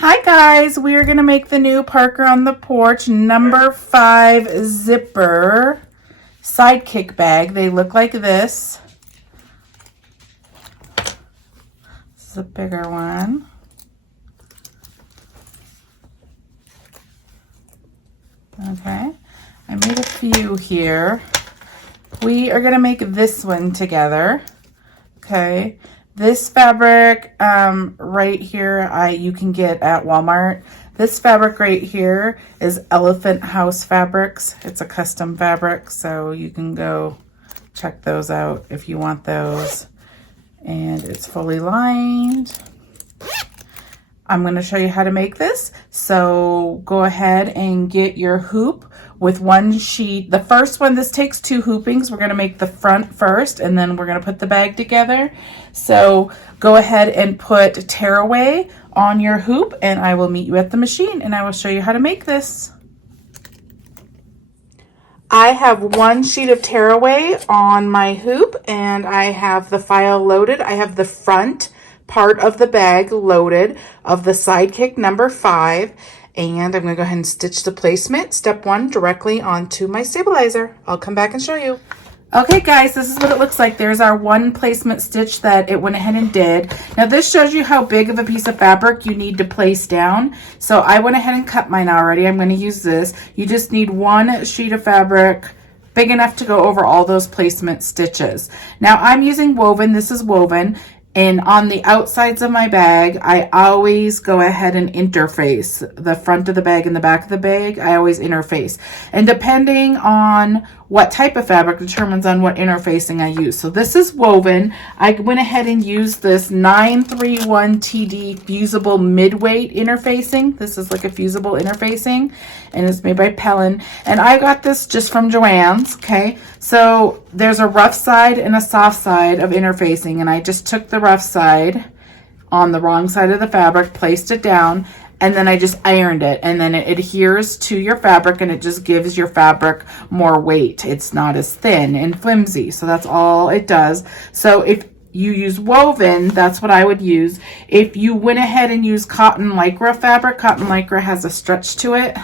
Hi guys, we are going to make the new Parker on the Porch number 5 zipper sidekick bag. They look like this. This is a bigger one. Okay, I made a few here. We are going to make this one together. Okay. This fabric right here, you can get at Walmart. This fabric right here is Elephant House Fabrics. It's a custom fabric, so you can go check those out if you want those. And it's fully lined. I'm going to show you how to make this. So go ahead and get your hoop with one sheet. The first one, this takes 2 hoopings. We're going to make the front first, and then we're going to put the bag together. So go ahead and put tearaway on your hoop, and I will meet you at the machine, and I will show you how to make this. I have 1 sheet of tearaway on my hoop, and I have the file loaded. I have the front part of the bag loaded of the sidekick number 5, and I'm going to go ahead and stitch the placement, step 1, directly onto my stabilizer. I'll come back and show you. Okay guys, this is what it looks like. There's our 1 placement stitch that it went ahead and did. Now this shows you how big of a piece of fabric you need to place down. So I went ahead and cut mine already. I'm going to use this. You just need 1 sheet of fabric big enough to go over all those placement stitches. Now I'm using woven. This is woven. And on the outsides of my bag, I always go ahead and interface the front of the bag and the back of the bag. I always interface. And depending on what type of fabric determines on what interfacing I use. So this is woven. I went ahead and used this 931 TD fusible mid-weight interfacing. This is like a fusible interfacing, and it's made by Pellin. And I got this just from Joann's, okay? So there's a rough side and a soft side of interfacing, and I just took the rough side on the wrong side of the fabric, placed it down, and then I just ironed it, and then it adheres to your fabric, and it just gives your fabric more weight. It's not as thin and flimsy, so that's all it does. So if you use woven, that's what I would use. If you went ahead and used cotton lycra fabric, cotton lycra has a stretch to it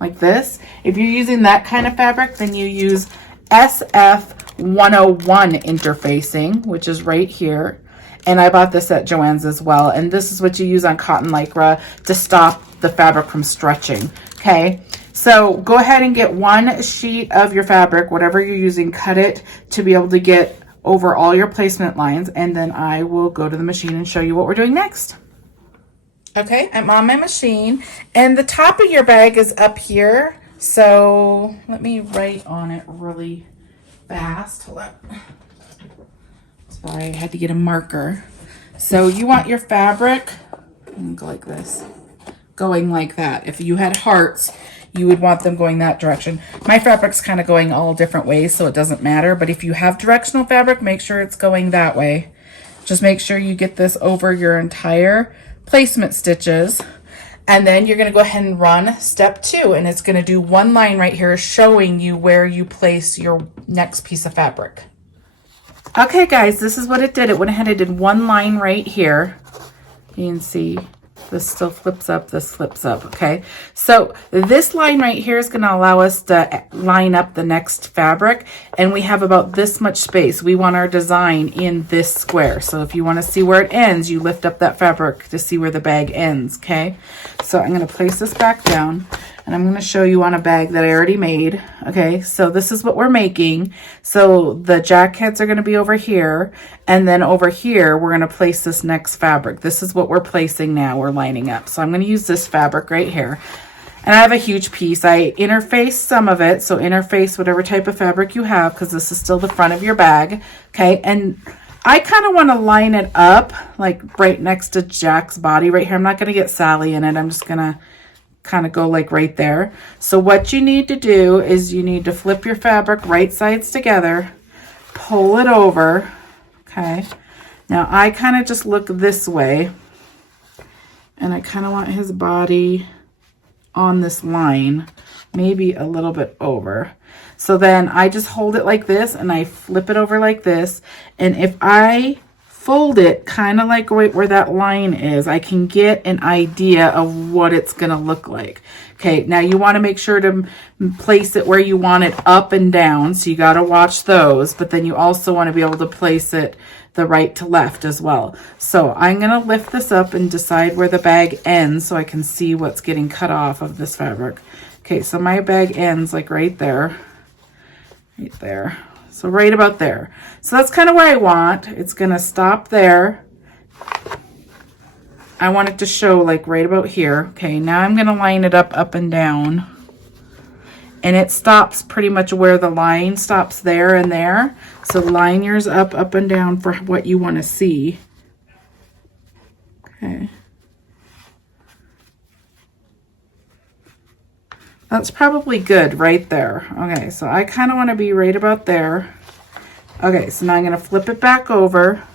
like this. If you're using that kind of fabric, then you use SF 101 interfacing, which is right here. And I bought this at Joann's as well. And this is what you use on cotton lycra to stop the fabric from stretching. Okay, so go ahead and get 1 sheet of your fabric, whatever you're using, cut it to be able to get over all your placement lines. And then I will go to the machine and show you what we're doing next. Okay, I'm on my machine, and the top of your bag is up here. So let me write on it really fast. Hold on. Sorry, I had to get a marker. So you want your fabric, go like this, going like that. If you had hearts, you would want them going that direction. My fabric's kind of going all different ways, so it doesn't matter. But if you have directional fabric, make sure it's going that way. Just make sure you get this over your entire placement stitches. And then you're going to go ahead and run step 2, and it's going to do 1 line right here showing you where you place your next piece of fabric. Okay guys, this is what it did. It went ahead and did 1 line right here. You can see this still flips up, this flips up, okay? So this line right here is going to allow us to line up the next fabric, and we have about this much space. We want our design in this square. So if you want to see where it ends, you lift up that fabric to see where the bag ends, okay? So I'm going to place this back down, and I'm going to show you on a bag that I already made. Okay, so this is what we're making. So the jackets are going to be over here, and then over here we're going to place this next fabric. This is what we're placing now. We're lining up. So I'm going to use this fabric right here, and I have a huge piece. I interface some of it, so interface whatever type of fabric you have, because this is still the front of your bag. Okay, and I kind of want to line it up like right next to Jack's body right here. I'm not going to get Sally in it. I'm just going to kind of go like right there. So what you need to do is you need to flip your fabric right sides together, pull it over. Okay, now I kind of just look this way, and I kind of want his body on this line, maybe a little bit over. So then I just hold it like this, and I flip it over like this, and if I fold it kind of like right where that line is, I can get an idea of what it's going to look like. Okay, now you want to make sure to place it where you want it up and down, so you got to watch those, but then you also want to be able to place it the right to left as well. So I'm going to lift this up and decide where the bag ends so I can see what's getting cut off of this fabric. Okay, so my bag ends like right there. Right there. So right about there. So that's kind of where I want. It's going to stop there. I want it to show like right about here. Okay, now I'm going to line it up and down. And it stops pretty much where the line stops there and there. So line yours up and down for what you want to see. Okay. That's probably good right there. Okay, so I kind of want to be right about there. Okay, so now I'm going to flip it back over.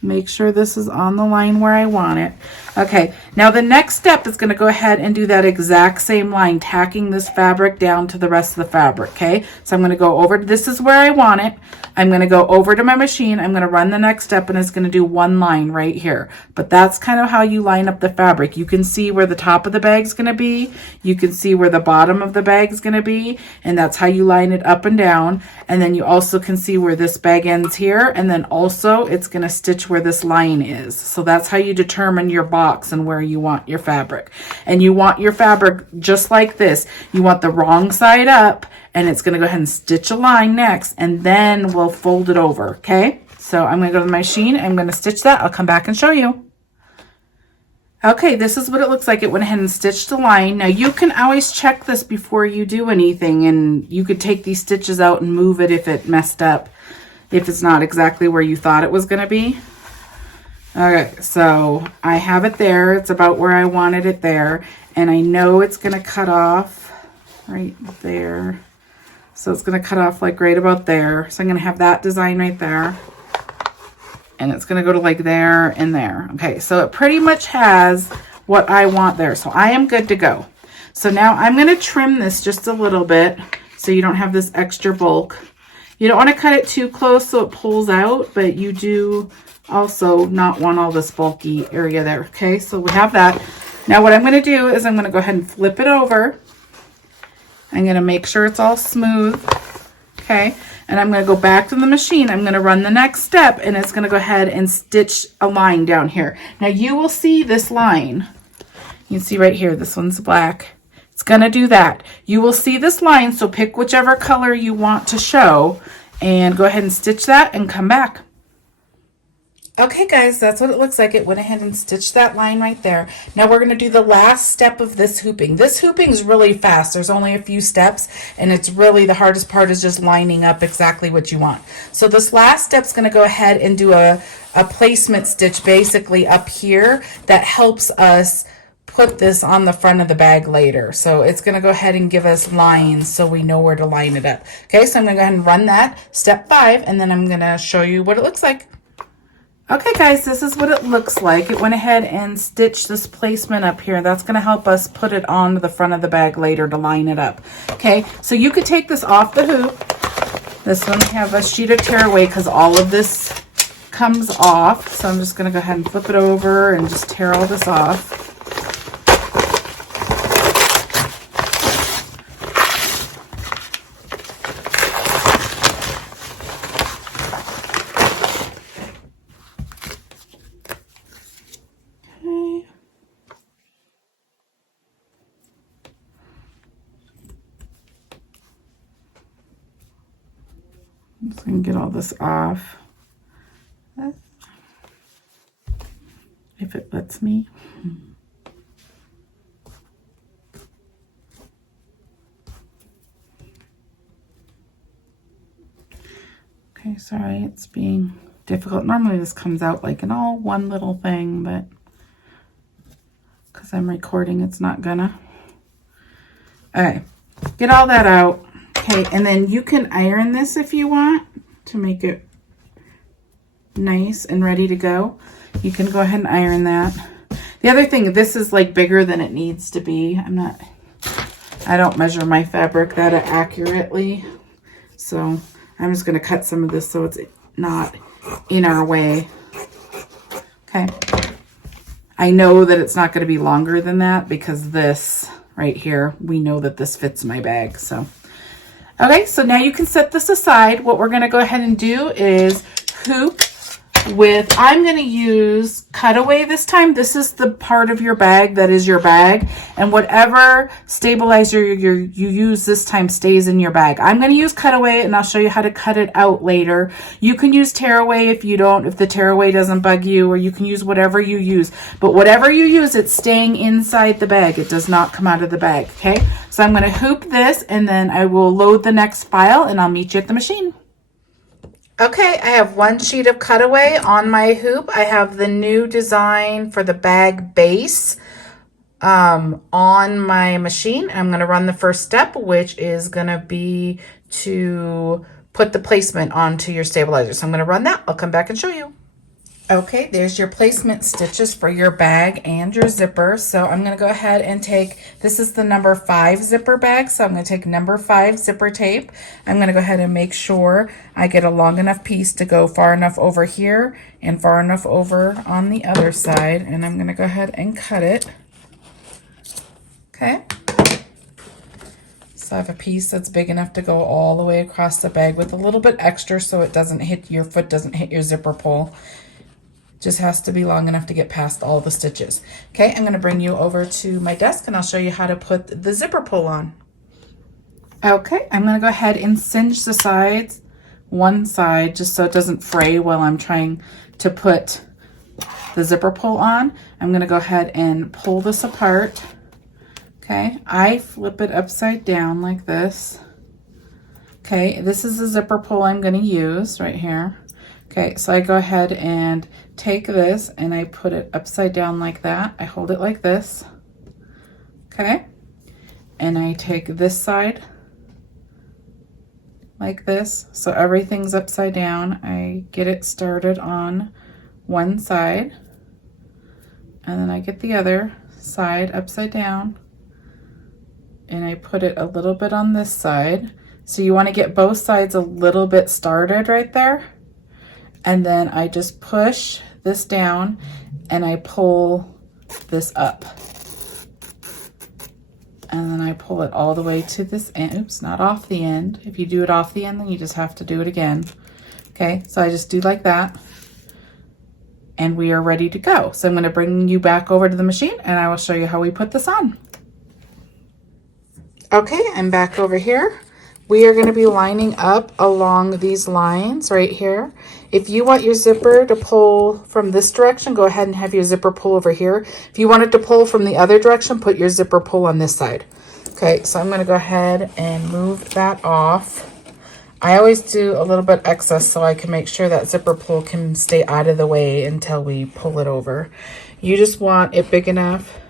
Make sure this is on the line where I want it. Okay, now the next step is going to go ahead and do that exact same line, tacking this fabric down to the rest of the fabric, okay? So I'm going to go over, this is where I want it. I'm going to go over to my machine. I'm going to run the next step, and it's going to do one line right here. But that's kind of how you line up the fabric. You can see where the top of the bag is going to be. You can see where the bottom of the bag is going to be, and that's how you line it up and down. And then you also can see where this bag ends here, and then also it's going to stitch where this line is. So that's how you determine your box and where you want your fabric. And you want your fabric just like this. You want the wrong side up, and it's going to go ahead and stitch a line next, and then we'll fold it over, okay? So I'm going to go to the machine. I'm going to stitch that. I'll come back and show you. Okay, this is what it looks like. It went ahead and stitched the line. Now you can always check this before you do anything, and you could take these stitches out and move it if it messed up, if it's not exactly where you thought it was going to be. Okay, so I have it there. It's about where I wanted it there, and I know it's going to cut off right there. So it's going to cut off like right about there. So I'm going to have that design right there. And it's going to go to like there and there. Okay, so it pretty much has what I want there. So I am good to go. So now I'm going to trim this just a little bit so you don't have this extra bulk. You don't want to cut it too close so it pulls out, but you do also not want all this bulky area there. Okay, so we have that. Now what I'm going to do is I'm going to go ahead and flip it over. I'm going to make sure it's all smooth. Okay, and I'm going to go back to the machine. I'm going to run the next step, and it's going to go ahead and stitch a line down here. Now you will see this line. You can see right here, this one's black. It's going to do that. You will see this line, so pick whichever color you want to show and go ahead and stitch that and come back. Okay guys, that's what it looks like. It went ahead and stitched that line right there. Now we're going to do the last step of this hooping. This hooping is really fast. There's only a few steps, and it's really the hardest part is just lining up exactly what you want. So this last step is going to go ahead and do a placement stitch basically up here that helps us put this on the front of the bag later. So it's going to go ahead and give us lines so we know where to line it up. Okay, so I'm going to go ahead and run that, step 5, and then I'm going to show you what it looks like. Okay guys, this is what it looks like. It went ahead and stitched this placement up here. That's going to help us put it on the front of the bag later to line it up. Okay, so you could take this off the hoop. This one I have a sheet of tearaway because all of this comes off. So I'm just going to go ahead and flip it over and just tear all this off. So I can get all this off, if it lets me. Okay, sorry, it's being difficult. Normally this comes out like in all one little thing, but because I'm recording, it's not gonna. Okay, get all that out. Okay, and then you can iron this if you want to make it nice and ready to go. You can go ahead and iron that. The other thing, this is like bigger than it needs to be. I don't measure my fabric that accurately. So I'm just going to cut some of this so it's not in our way. Okay. I know that it's not going to be longer than that because this right here, we know that this fits my bag. So, okay, so now you can set this aside. What we're going to go ahead and do is hoop with, I'm going to use cutaway this time. This is the part of your bag that is your bag, and whatever stabilizer you use this time stays in your bag. I'm going to use cutaway, and I'll show you how to cut it out later. You can use tearaway if the tearaway doesn't bug you, or you can use whatever you use. But whatever you use, it's staying inside the bag. It does not come out of the bag, okay? So I'm going to hoop this, and then I will load the next file, and I'll meet you at the machine. Okay, I have one sheet of cutaway on my hoop. I have the new design for the bag base on my machine. I'm going to run the first step, which is going to be to put the placement onto your stabilizer. So I'm going to run that. I'll come back and show you. Okay, there's your placement stitches for your bag and your zipper. So I'm going to go ahead and take, this is the number 5 zipper bag. So I'm going to take number 5 zipper tape. I'm going to go ahead and make sure I get a long enough piece to go far enough over here and far enough over on the other side. And I'm going to go ahead and cut it. Okay. So I have a piece that's big enough to go all the way across the bag with a little bit extra so it doesn't hit, your foot doesn't hit your zipper pull. Just has to be long enough to get past all the stitches. Okay, I'm going to bring you over to my desk and I'll show you how to put the zipper pull on. Okay, I'm going to go ahead and cinch the sides, one side, just so it doesn't fray while I'm trying to put the zipper pull on. I'm going to go ahead and pull this apart. Okay, I flip it upside down like this. Okay, this is the zipper pull I'm going to use right here. Okay, so I go ahead and take this and I put it upside down like that. I hold it like this. Okay, and I take this side like this. So everything's upside down. I get it started on one side and then I get the other side upside down and I put it a little bit on this side. So you want to get both sides a little bit started right there. And then I just push this down and I pull this up. And then I pull it all the way to this end. Oops, not off the end. If you do it off the end, then you just have to do it again. Okay, so I just do like that. And we are ready to go. So I'm going to bring you back over to the machine and I will show you how we put this on. Okay, I'm back over here. We are going to be lining up along these lines right here. If you want your zipper to pull from this direction, go ahead and have your zipper pull over here. If you want it to pull from the other direction, put your zipper pull on this side. Okay, so I'm going to go ahead and move that off. I always do a little bit excess so I can make sure that zipper pull can stay out of the way until we pull it over. You just want it big enough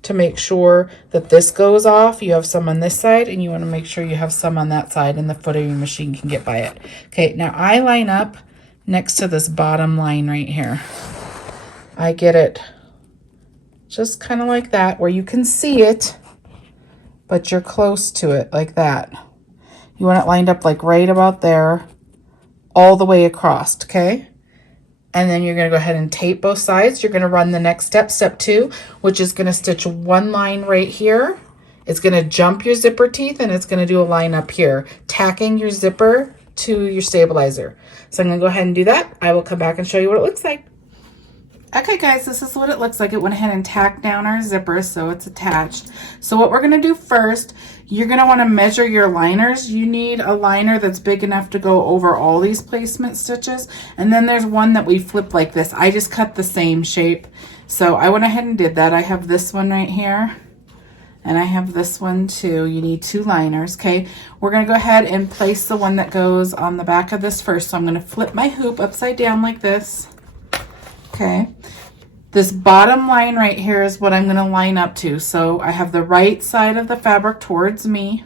to make sure that this goes off. You have some on this side and you want to make sure you have some on that side and the foot of your machine can get by it. Okay, now I line up next to this bottom line right here. I get it just kind of like that where you can see it, but you're close to it like that. You want it lined up like right about there, all the way across, okay? And then you're going to go ahead and tape both sides. You're going to run the next step, step 2, which is going to stitch one line right here. It's going to jump your zipper teeth and it's going to do a line up here, tacking your zipper to your stabilizer. So I'm going to go ahead and do that. I will come back and show you what it looks like. Okay guys, this is what it looks like. It went ahead and tacked down our zipper so it's attached. So what we're going to do first, you're going to want to measure your liners. You need a liner that's big enough to go over all these placement stitches. And then there's one that we flip like this. I just cut the same shape. So I went ahead and did that. I have this one right here. And I have this one too. You need 2 liners, okay? We're going to go ahead and place the one that goes on the back of this first. So I'm going to flip my hoop upside down like this. Okay, this bottom line right here is what I'm going to line up to. So I have the right side of the fabric towards me.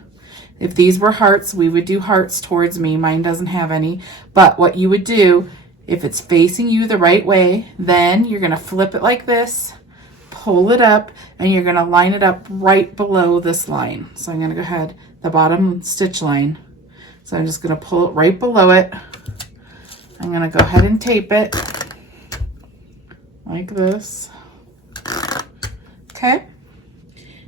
If these were hearts, we would do hearts towards me. Mine doesn't have any. But what you would do, if it's facing you the right way, then you're going to flip it like this, pull it up, and you're going to line it up right below this line. So I'm going to go ahead, the bottom stitch line. So I'm just going to pull it right below it. I'm going to go ahead and tape it like this. Okay.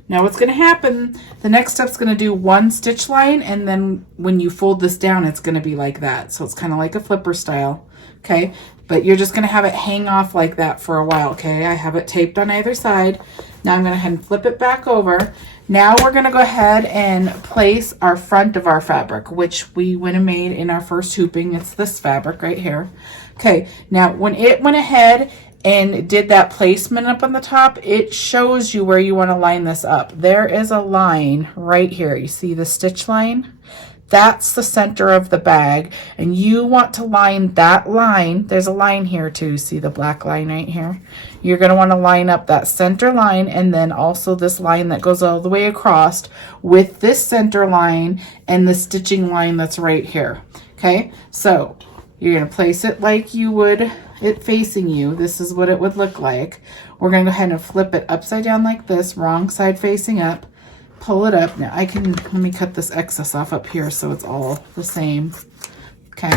Now what's going to happen, the next step's going to do one stitch line, and then when you fold this down, it's going to be like that. So it's kind of like a flipper style. Okay. But you're just going to have it hang off like that for a while. Okay. I have it taped on either side. Now I'm going to go ahead and flip it back over. Now we're going to go ahead and place our front of our fabric, which we went and made in our first hooping. It's this fabric right here. Okay. Now when it went ahead and did that placement up on the top, it shows you where you want to line this up. There is a line right here. You see the stitch line? That's the center of the bag, and you want to line that line. There's a line here too. See the black line right here? You're going to want to line up that center line, and then also this line that goes all the way across with this center line and the stitching line that's right here. Okay, so you're going to place it like you would it facing you. This is what it would look like. We're going to go ahead and flip it upside down like this, wrong side facing up. Pull it up. Now let me cut this excess off up here so it's all the same. Okay.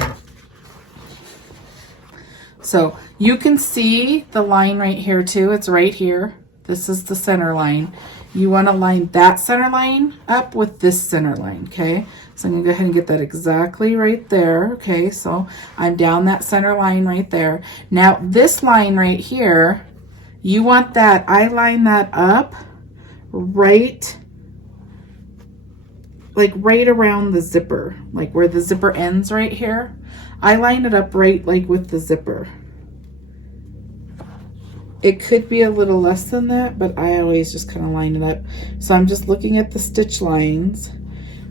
So you can see the line right here too. It's right here. This is the center line. You want to line that center line up with this center line. Okay. So I'm going to go ahead and get that exactly right there. Okay. So I'm down that center line right there. Now this line right here, you want that, I line that up right around the zipper, like where the zipper ends right here. I line it up right like with the zipper. It could be a little less than that, but I always just kind of line it up. So I'm just looking at the stitch lines,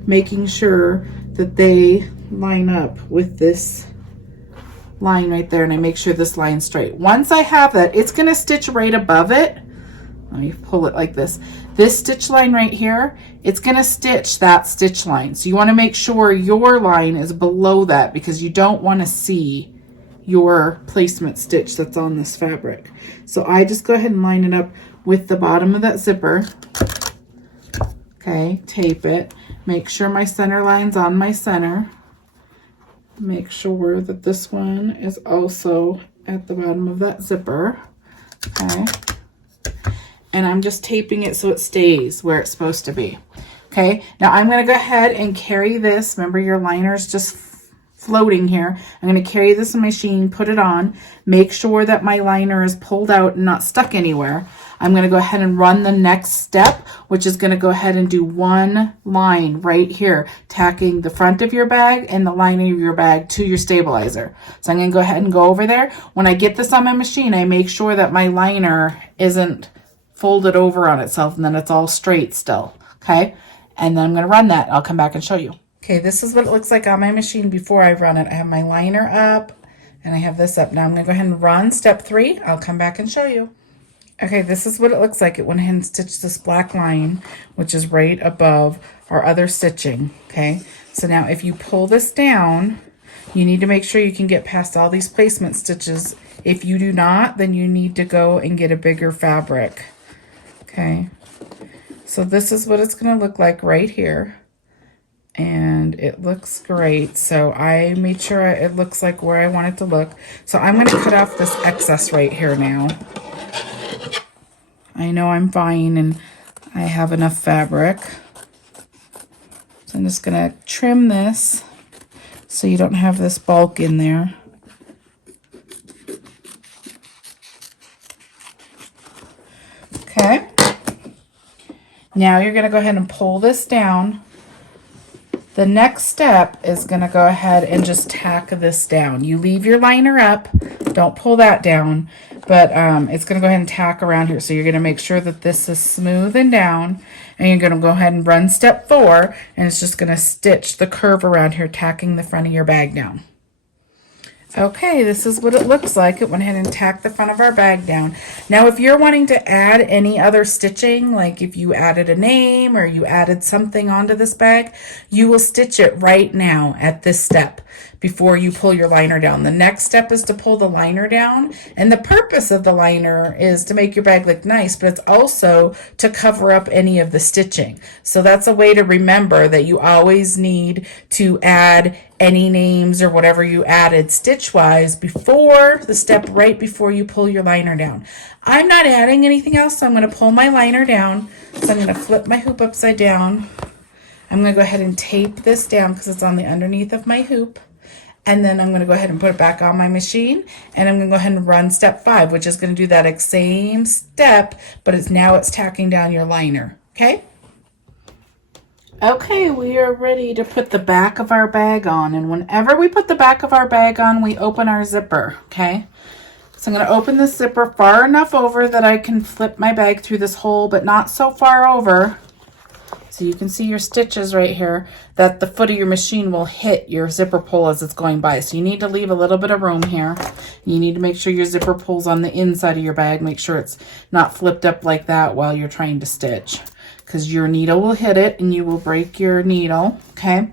making sure that they line up with this line right there, and I make sure this line's straight. Once I have that, it's going to stitch right above it. Let me pull it like this. This stitch line right here, it's going to stitch that stitch line. So you want to make sure your line is below that, because you don't want to see your placement stitch that's on this fabric. So I just go ahead and line it up with the bottom of that zipper. Okay, tape it. Make sure my center line's on my center. Make sure that this one is also at the bottom of that zipper. Okay. And I'm just taping it so it stays where it's supposed to be. Okay, now I'm going to go ahead and carry this. Remember, your liner is just floating here. I'm going to carry this in my machine, put it on, make sure that my liner is pulled out and not stuck anywhere. I'm going to go ahead and run the next step, which is going to go ahead and do one line right here, tacking the front of your bag and the lining of your bag to your stabilizer. So I'm going to go ahead and go over there. When I get this on my machine, I make sure that my liner isn't folded over on itself and then it's all straight still. Okay, and then I'm going to run that. I'll come back and show you. Okay, this is what it looks like on my machine before I run it. I have my liner up and I have this up. Now I'm going to go ahead and run step 3. I'll come back and show you. Okay, this is what it looks like. It went ahead and stitched this black line, which is right above our other stitching. Okay, so now if you pull this down, you need to make sure you can get past all these placement stitches. If you do not, then you need to go and get a bigger fabric. Okay, so this is what it's going to look like right here. And it looks great. So I made sure it looks like where I want it to look. So I'm going to cut off this excess right here now. I know I'm fine and I have enough fabric. So I'm just going to trim this so you don't have this bulk in there. Okay. Now you're going to go ahead and pull this down. The next step is going to go ahead and just tack this down. You leave your liner up, don't pull that down, but it's going to go ahead and tack around here. So you're going to make sure that this is smooth and down, and you're going to go ahead and run step 4, and it's just going to stitch the curve around here, tacking the front of your bag down. Okay, this is what it looks like. It went ahead and tacked the front of our bag down. Now, if you're wanting to add any other stitching, like if you added a name or you added something onto this bag, you will stitch it right now at this step before you pull your liner down. The next step is to pull the liner down, and the purpose of the liner is to make your bag look nice, but it's also to cover up any of the stitching. So that's a way to remember that you always need to add any names or whatever you added stitch-wise before the step right before you pull your liner down. I'm not adding anything else, so I'm going to pull my liner down. So I'm going to flip my hoop upside down. I'm going to go ahead and tape this down because it's on the underneath of my hoop. And then I'm going to go ahead and put it back on my machine, and I'm going to go ahead and run step 5, which is going to do that same step, but it's tacking down your liner. Okay? Okay, we are ready to put the back of our bag on, and whenever we put the back of our bag on, we open our zipper. Okay? So I'm going to open the zipper far enough over that I can flip my bag through this hole, but not so far over. So you can see your stitches right here that the foot of your machine will hit your zipper pull as it's going by. So you need to leave a little bit of room here. You need to make sure your zipper pulls on the inside of your bag. Make sure it's not flipped up like that while you're trying to stitch, because your needle will hit it and you will break your needle. Okay.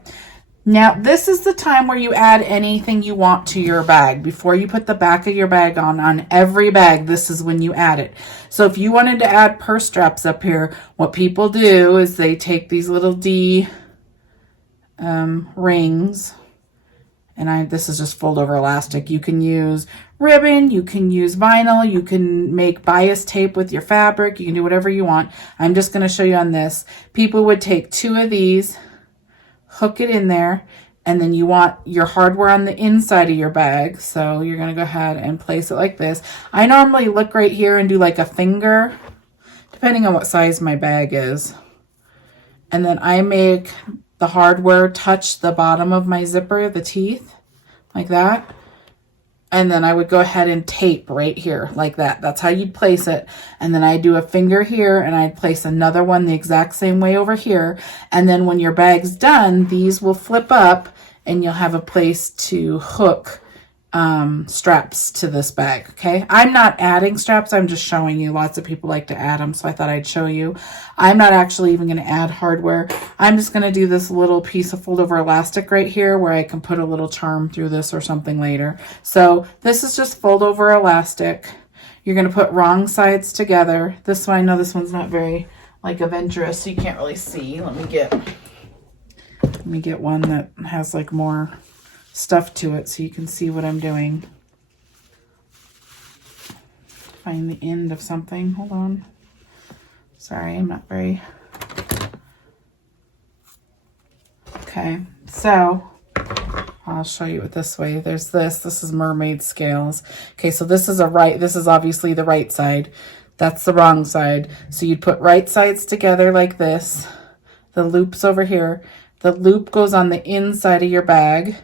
Now this is the time where you add anything you want to your bag. Before you put the back of your bag on every bag, this is when you add it. So if you wanted to add purse straps up here, what people do is they take these little D rings, and this is just fold over elastic. You can use ribbon, you can use vinyl, you can make bias tape with your fabric, you can do whatever you want. I'm just going to show you on this. People would take 2 of these, hook it in there, and then you want your hardware on the inside of your bag. So you're going to go ahead and place it like this. I normally look right here and do like a finger, depending on what size my bag is. And then I make the hardware touch the bottom of my zipper, the teeth, like that. And then I would go ahead and tape right here like that. That's how you'd place it. And then I do a finger here, and I'd place another one the exact same way over here. And then when your bag's done, these will flip up and you'll have a place to hook straps to this bag. Okay. I'm not adding straps. I'm just showing you. Lots of people like to add them, so I thought I'd show you. I'm not actually even going to add hardware. I'm just going to do this little piece of fold over elastic right here where I can put a little charm through this or something later. So this is just fold over elastic. You're going to put wrong sides together. This one, I know this one's not very like adventurous, so you can't really see. Let me get one that has like more stuff to it so you can see what I'm doing. Find the end of something. Hold on. Sorry, I'm not very... Okay, so I'll show you it this way. There's this. This is mermaid scales. Okay, so this is obviously the right side. That's the wrong side. So you'd put right sides together like this. The loop's over here. The loop goes on the inside of your bag.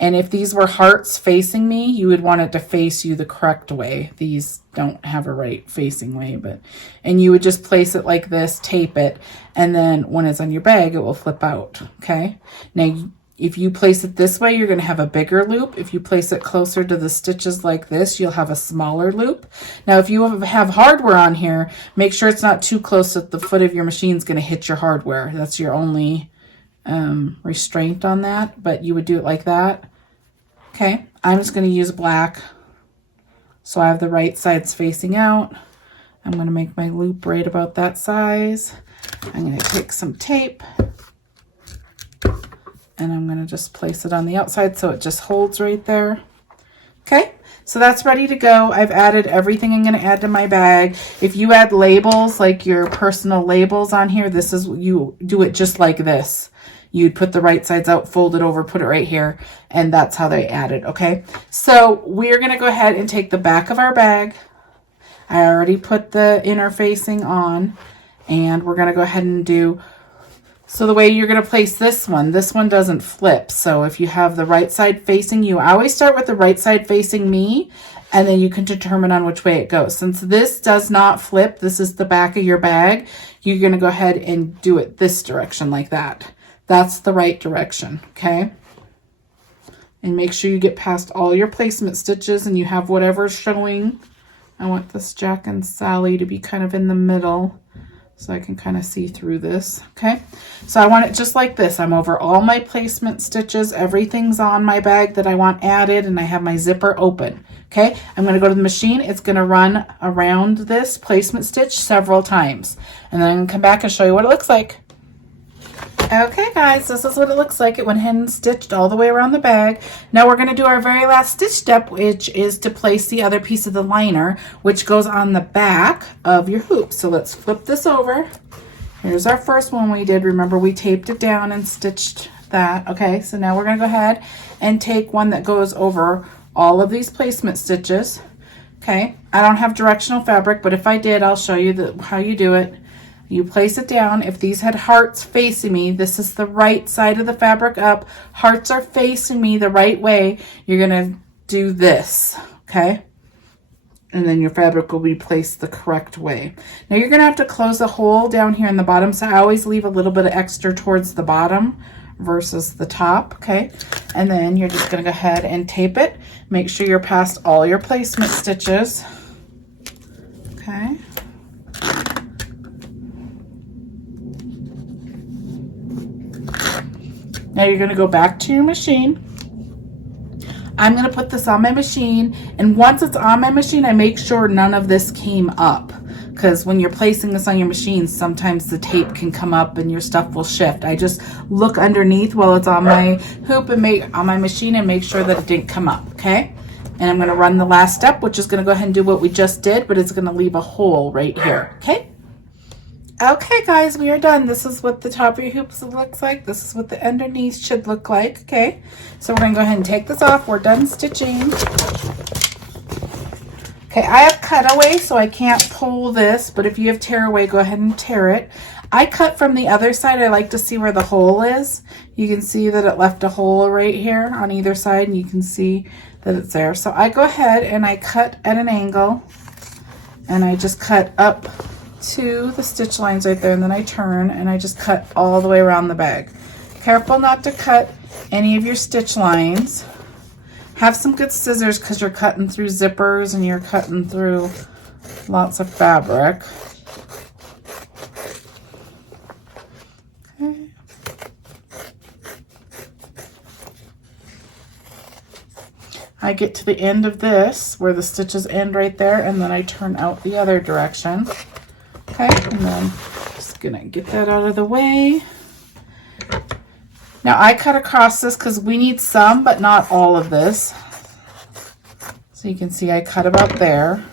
And if these were hearts facing me, you would want it to face you the correct way. These don't have a right facing way, and you would just place it like this, tape it, and then when it's on your bag, it will flip out, okay? Now, if you place it this way, you're gonna have a bigger loop. If you place it closer to the stitches like this, you'll have a smaller loop. Now, if you have hardware on here, make sure it's not too close that the foot of your machine's gonna hit your hardware. That's your only restraint on that, but you would do it like that. Okay, I'm just going to use black so I have the right sides facing out. I'm going to make my loop right about that size. I'm going to take some tape and I'm going to just place it on the outside so it just holds right there. Okay, so that's ready to go. I've added everything I'm going to add to my bag. If you add labels, like your personal labels on here, you do it just like this. You'd put the right sides out, fold it over, put it right here, and that's how they add it, okay? So we're going to go ahead and take the back of our bag. I already put the inner facing on, and we're going to go ahead and do, so the way you're going to place this one doesn't flip. So if you have the right side facing you, I always start with the right side facing me, and then you can determine on which way it goes. Since this does not flip, this is the back of your bag, you're going to go ahead and do it this direction like that. That's the right direction, okay? And make sure you get past all your placement stitches and you have whatever's showing. I want this Jack and Sally to be kind of in the middle so I can kind of see through this, okay? So I want it just like this. I'm over all my placement stitches. Everything's on my bag that I want added, and I have my zipper open, okay? I'm going to go to the machine. It's going to run around this placement stitch several times. And then I'm going to come back and show you what it looks like. Okay guys, this is what it looks like. It went ahead and stitched all the way around the bag. Now we're going to do our very last stitch step, which is to place the other piece of the liner, which goes on the back of your hoop. So let's flip this over. Here's our first one we did. Remember, we taped it down and stitched that. Okay, so now we're going to go ahead and take one that goes over all of these placement stitches. Okay, I don't have directional fabric, but if I did, I'll show you how you do it. You place it down. If these had hearts facing me, this is the right side of the fabric up. Hearts are facing me the right way. You're going to do this, okay? And then your fabric will be placed the correct way. Now you're going to have to close the hole down here in the bottom, so I always leave a little bit of extra towards the bottom versus the top, okay? And then you're just going to go ahead and tape it. Make sure you're past all your placement stitches, okay? Now you're going to go back to your machine. I'm going to put this on my machine, and once it's on my machine, I make sure none of this came up, because when you're placing this on your machine, sometimes the tape can come up and your stuff will shift. I just look underneath while it's on my hoop and on my machine and make sure that it didn't come up, okay? And I'm going to run the last step, which is going to go ahead and do what we just did, but it's going to leave a hole right here, okay? Okay guys, we are done. This is what the top of your hoops looks like. This is what the underneath should look like, okay? So we're going to go ahead and take this off. We're done stitching. Okay, I have cutaway, so I can't pull this, but if you have tearaway, go ahead and tear it. I cut from the other side. I like to see where the hole is. You can see that it left a hole right here on either side, and you can see that it's there. So I go ahead and I cut at an angle, and I just cut up to the stitch lines right there, and then I turn and I just cut all the way around the bag. Careful not to cut any of your stitch lines. Have some good scissors because you're cutting through zippers and you're cutting through lots of fabric. Okay. I get to the end of this where the stitches end right there, and then I turn out the other direction. Okay, and then just gonna get that out of the way. Now I cut across this because we need some, but not all of this. So you can see I cut about there.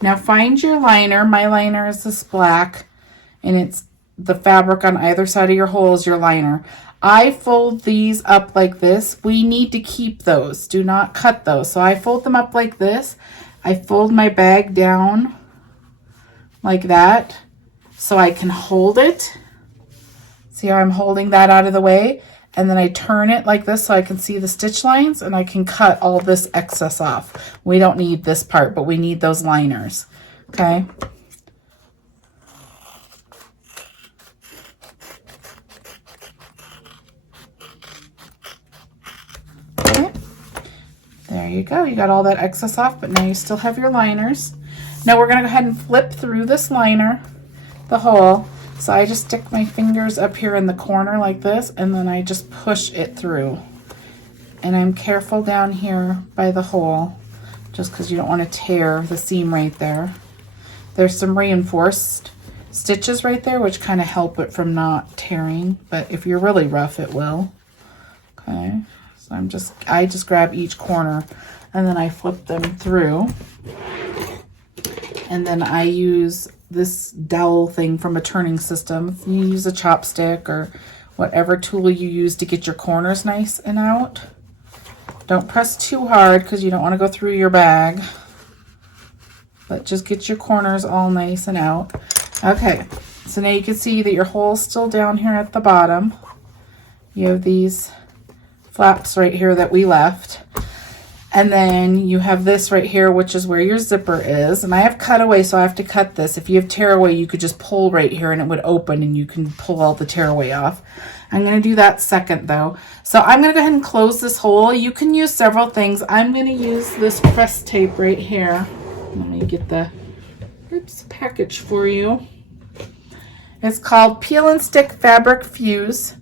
Now find your liner. My liner is this black, and it's the fabric on either side of your hole is your liner. I fold these up like this. We need to keep those. Do not cut those. So I fold them up like this. I fold my bag down like that so I can hold it. See how I'm holding that out of the way? And then I turn it like this so I can see the stitch lines, and I can cut all this excess off. We don't need this part, but we need those liners, okay? Okay. There you go. You got all that excess off, but now you still have your liners. Now we're going to go ahead and flip through this liner, the hole. So I just stick my fingers up here in the corner like this, and then I just push it through. And I'm careful down here by the hole, just because you don't want to tear the seam right there. There's some reinforced stitches right there, which kind of help it from not tearing, but if you're really rough, it will. Okay, so I just grab each corner, and then I flip them through. And then I use this dowel thing from a turning system. You use a chopstick or whatever tool you use to get your corners nice and out. Don't press too hard because you don't want to go through your bag. But just get your corners all nice and out. Okay, so now you can see that your hole's still down here at the bottom. You have these flaps right here that we left. And then you have this right here, which is where your zipper is. And I have cutaway, so I have to cut this. If you have tearaway, you could just pull right here and it would open and you can pull all the tearaway off. I'm going to do that second though. So I'm going to go ahead and close this hole. You can use several things. I'm going to use this press tape right here. Let me get the package for you. It's called Peel and Stick Fabric Fuse.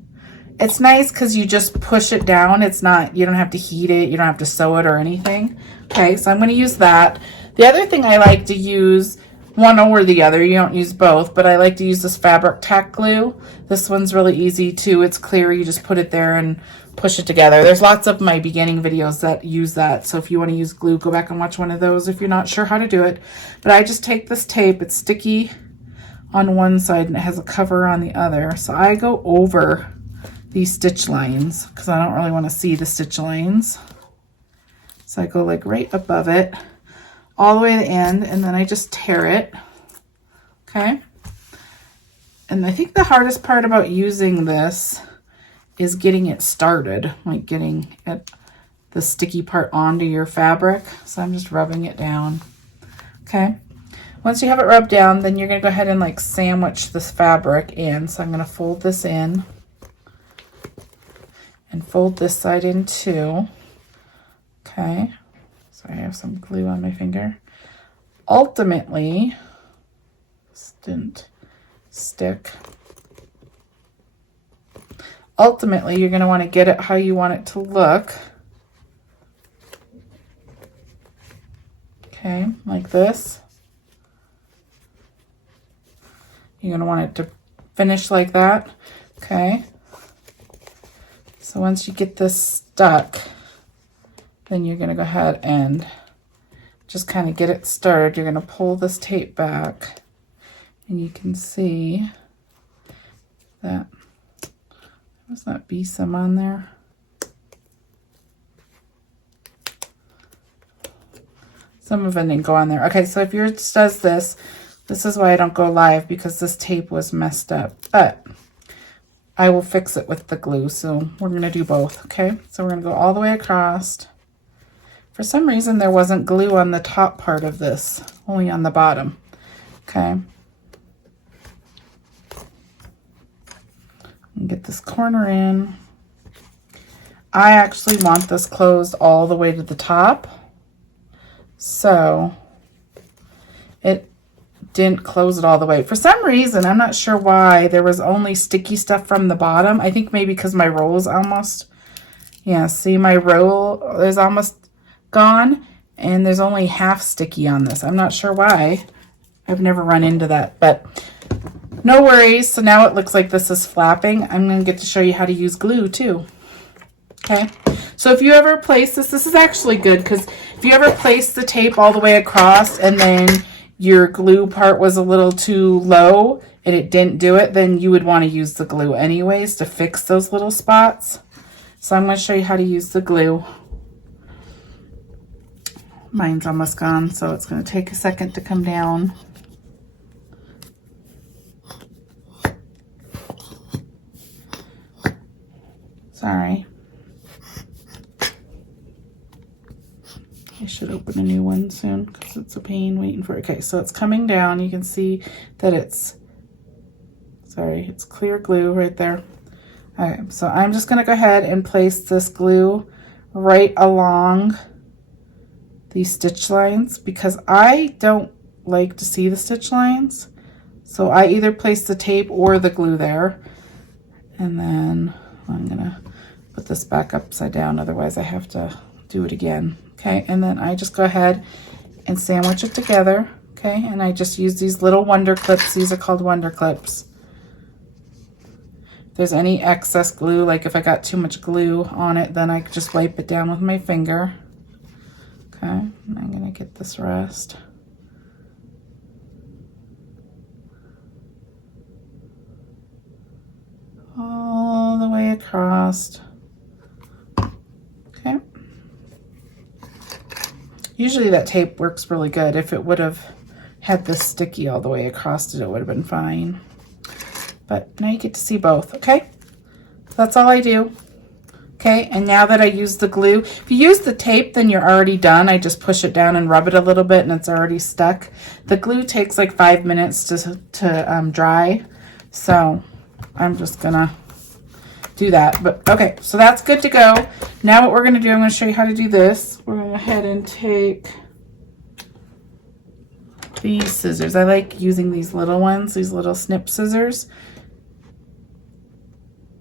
It's nice because you just push it down. It's not, you don't have to heat it. You don't have to sew it or anything. Okay, so I'm going to use that. The other thing I like to use one or the other. You don't use both, but I like to use this fabric tack glue. This one's really easy too. It's clear. You just put it there and push it together. There's lots of my beginning videos that use that. So if you want to use glue, go back and watch one of those if you're not sure how to do it. But I just take this tape. It's sticky on one side and it has a cover on the other. So I go over these stitch lines because I don't really want to see the stitch lines. So I go like right above it, all the way to the end, and then I just tear it, okay? And I think the hardest part about using this is getting it started, like getting it, the sticky part onto your fabric. So I'm just rubbing it down, okay? Once you have it rubbed down, then you're gonna go ahead and like sandwich this fabric in. So I'm gonna fold this in and fold this side in too, okay? So I have some glue on my finger. Ultimately, this didn't stick. Ultimately, you're going to want to get it how you want it to look. Okay, like this. You're going to want it to finish like that. Okay. So once you get this stuck, then you're going to go ahead and just kind of get it started. You're going to pull this tape back and you can see that there's that besom on there. Some of it didn't go on there. Okay, so if yours does this, this is why I don't go live, because this tape was messed up. But I will fix it with the glue, so we're going to do both, okay? So we're going to go all the way across. For some reason, there wasn't glue on the top part of this, only on the bottom, okay? And get this corner in. I actually want this closed all the way to the top, so it didn't close it all the way. For some reason, I'm not sure why, there was only sticky stuff from the bottom. I think maybe because my roll is almost, yeah, see, my roll is almost gone, and there's only half sticky on this. I'm not sure why. I've never run into that, but no worries. So now it looks like this is flapping. I'm going to get to show you how to use glue too. Okay, so if you ever place this, this is actually good, because if you ever place the tape all the way across and then your glue part was a little too low and it didn't do it, then you would want to use the glue anyways to fix those little spots. So I'm going to show you how to use the glue. Mine's almost gone, so it's going to take a second to come down. Sorry. I should open a new one soon because it's a pain waiting for it. Okay, so it's coming down. You can see that it's, sorry, it's clear glue right there. All right, so I'm just going to go ahead and place this glue right along these stitch lines, because I don't like to see the stitch lines. So I either place the tape or the glue there. And then I'm gonna put this back upside down, otherwise I have to do it again. Okay, and then I just go ahead and sandwich it together. Okay, and I just use these little wonder clips. These are called wonder clips. If there's any excess glue, like if I got too much glue on it, then I just wipe it down with my finger. Okay, and I'm gonna get this rest. All the way across. Okay. Usually that tape works really good. If it would have had this sticky all the way across it would have been fine. But now you get to see both, okay? So that's all I do. Okay, and now that I use the glue, if you use the tape, then you're already done. I just push it down and rub it a little bit and it's already stuck. The glue takes like 5 minutes to dry. So I'm just gonna do that. But okay, so that's good to go. Now what we're gonna do, I'm gonna show you how to do this. We're gonna go ahead and take these scissors. I like using these little ones, these little snip scissors.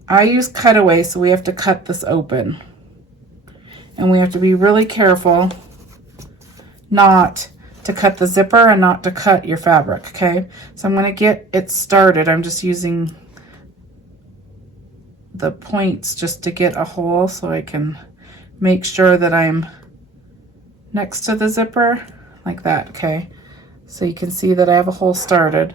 I use cutaway, so we have to cut this open. And we have to be really careful not to cut the zipper and not to cut your fabric, okay? So I'm gonna get it started. I'm just using the points just to get a hole so I can make sure that I'm next to the zipper, like that, okay? So you can see that I have a hole started,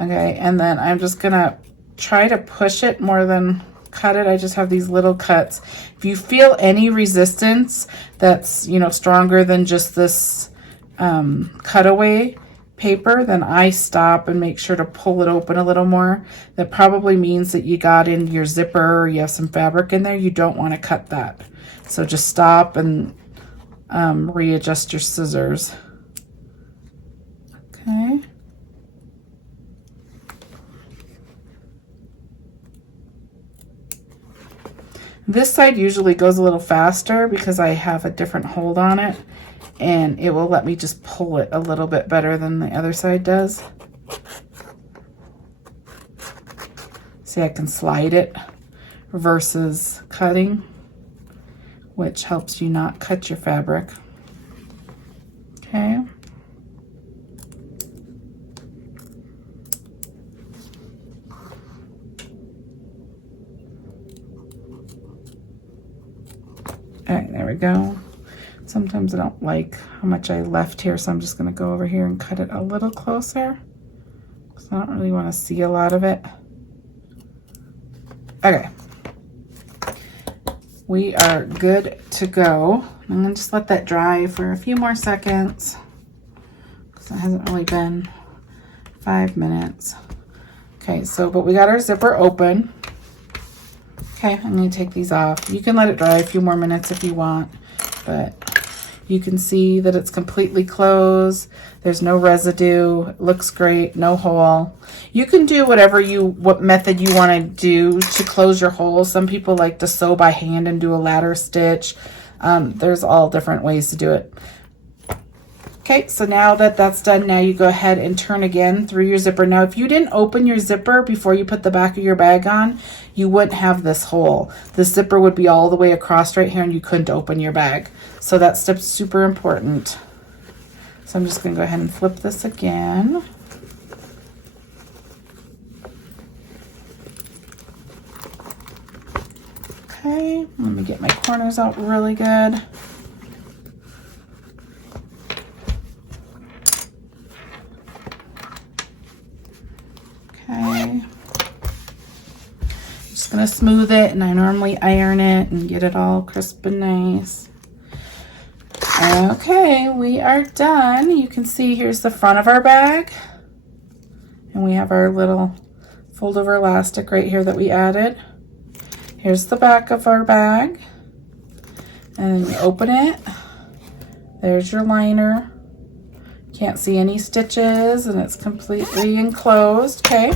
okay? And then I'm just gonna try to push it more than cut it. I just have these little cuts. If you feel any resistance that's, you know, stronger than just this cutaway paper, then I stop and make sure to pull it open a little more. That probably means that you got in your zipper or you have some fabric in there. You don't want to cut that. So just stop and readjust your scissors. Okay. This side usually goes a little faster because I have a different hold on it, and it will let me just pull it a little bit better than the other side does. See, I can slide it versus cutting, which helps you not cut your fabric. Okay. All right, there we go. Sometimes I don't like how much I left here, so I'm just gonna go over here and cut it a little closer because I don't really want to see a lot of it. Okay. We are good to go. I'm gonna just let that dry for a few more seconds because it hasn't really been 5 minutes. Okay, so, but we got our zipper open. Okay, I'm going to take these off. You can let it dry a few more minutes if you want, but you can see that it's completely closed. There's no residue. It looks great. No hole. You can do what method you want to do to close your hole. Some people like to sew by hand and do a ladder stitch. There's all different ways to do it. Okay, so now that that's done, now you go ahead and turn again through your zipper. Now, if you didn't open your zipper before you put the back of your bag on, you wouldn't have this hole. The zipper would be all the way across right here and you couldn't open your bag. So that step's super important. So I'm just gonna go ahead and flip this again. Okay, let me get my corners out really good. Okay, just gonna smooth it, and I normally iron it and get it all crisp and nice. Okay, we are done. You can see here's the front of our bag, and we have our little fold over elastic right here that we added. Here's the back of our bag, and then you open it. There's your liner. Can't see any stitches, and it's completely enclosed. Okay,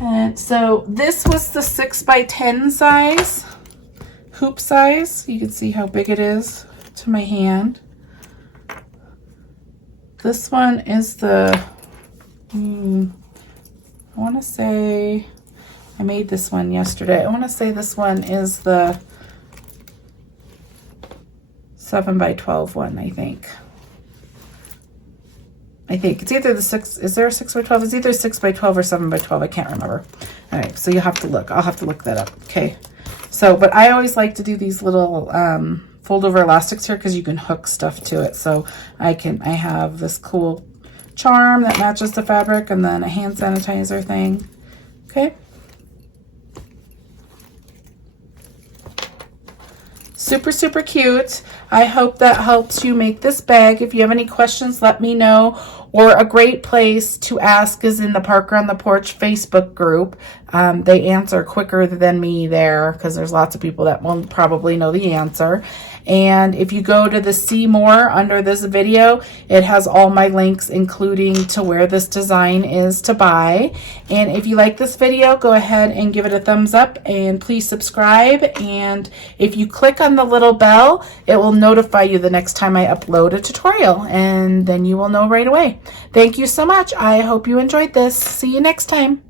and so this was the 6x10 size, hoop size. You can see how big it is to my hand. This one is the, I want to say, I made this one yesterday. I want to say this one is the 7x12 one, I think it's either the 6, is there a 6x12? It's either 6x12 or 7x12. I can't remember. All right, so you'll have to look. I'll have to look that up. Okay. So, but I always like to do these little fold over elastics here because you can hook stuff to it. So I have this cool charm that matches the fabric, and then a hand sanitizer thing. Okay. Super, super cute. I hope that helps you make this bag. If you have any questions, let me know. Or a great place to ask is in the Parker on the Porch Facebook group. They answer quicker than me there because there's lots of people that won't probably know the answer. And if you go to the See More under this video, it has all my links, including to where this design is to buy. And if you like this video, go ahead and give it a thumbs up, and please subscribe. And if you click on the little bell, it will notify you the next time I upload a tutorial, and then you will know right away. Thank you so much. I hope you enjoyed this. See you next time.